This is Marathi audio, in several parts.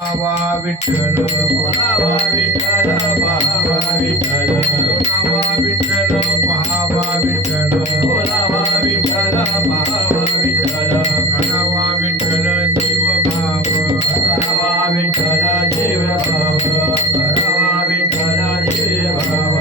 पाहावा विठ्ठल बोलावा विठ्ठल पाहावा विठ्ठल बोलावा विठ्ठल पाहावा विठ्ठल बोलावा विठ्ठल पाहावा विठ्ठल करावा विठ्ठल जीव भाव करावा विठ्ठल जीव भाव करावा विठ्ठल जीव भाव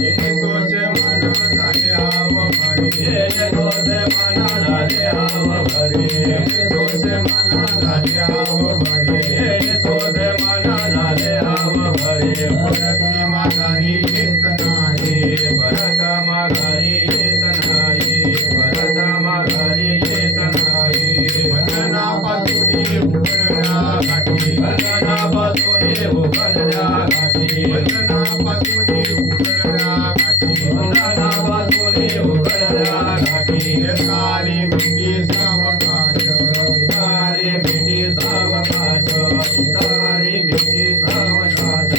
येणे दोष मन झाले हाव भरी येणे दोष मना झाले हाव भरी येणे दोष मन झाले हाव भरी येणे दोष मना झाले हाव भरी परती माघारी येत नाही भरत माघारी येत नाही भरत माघारी येत नाही वंदनापासून उघडल्या गाठी वंदनापासून उघडल्या घाटी वंदनापासून उघडल्या गाठी वंदनापासून उघडल्या घाटी सारी मिठी सावकाश तारे मिठी सावकाश तारे मिठी सावकाश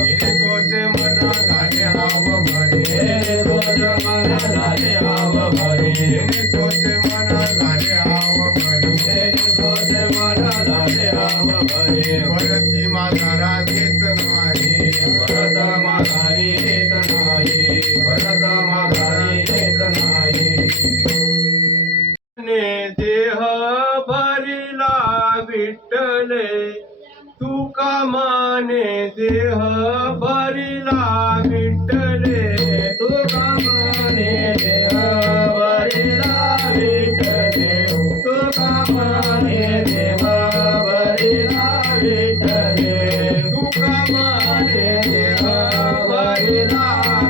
येणे दोष मन झाले हाव भरी हे रोज मन झाले हाव भरी येणे दोष मन झाले हाव भरी हे रोज मन झाले हाव भरी परती माघारा देत नाही भरत माघारी येत नाही भरत माघारी येत नाही ने देह भरिला विठ्ठले तुका माने देह भरिला विठ्ठले तुका माने देह भरिला विठ्ठले तुका माने देह भरिला विठ्ठले तुका माने देह भरिला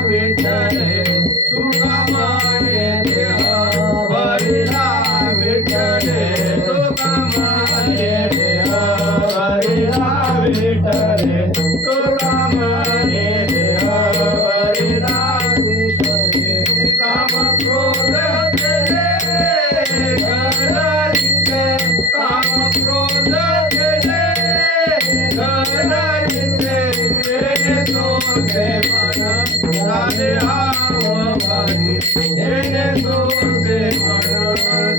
विठ्ठले तुका माने देह भरिला विठ्ठले तुका माने देह भरिला विठ्ठले तुका माने देह भरिला विठ्ठले काम क्रोध केले घरारीचे काम क्रोध केले घरारीचे येणे सोसे मन झाले हाव भरी येणे सोसे मन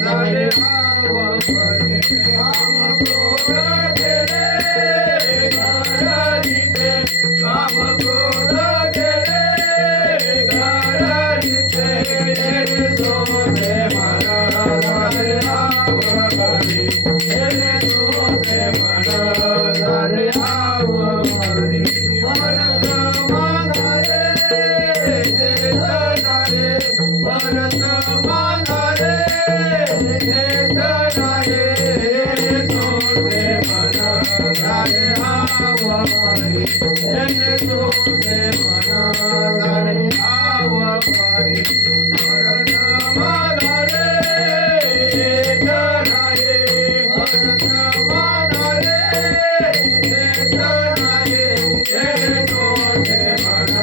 झाले हाव भरी काम क्रोध केले घरारीचे काम क्रोध केले घरारीचे येणे सोसे मन झाले हाव भरी येणे सोसे मन झाले हाव भरी भरत माघारे चेतनारे भरत माघारे चेतनारे सोसे मन झाले हाव भरी येणे सोसे मन झाले हाव भरी भरत माघारे चेतनारे भरत माघारे चेतनारे येणे सोसे मन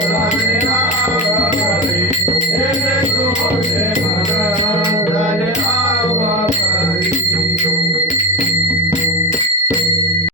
झाले हाव भरी येणे सोसे मन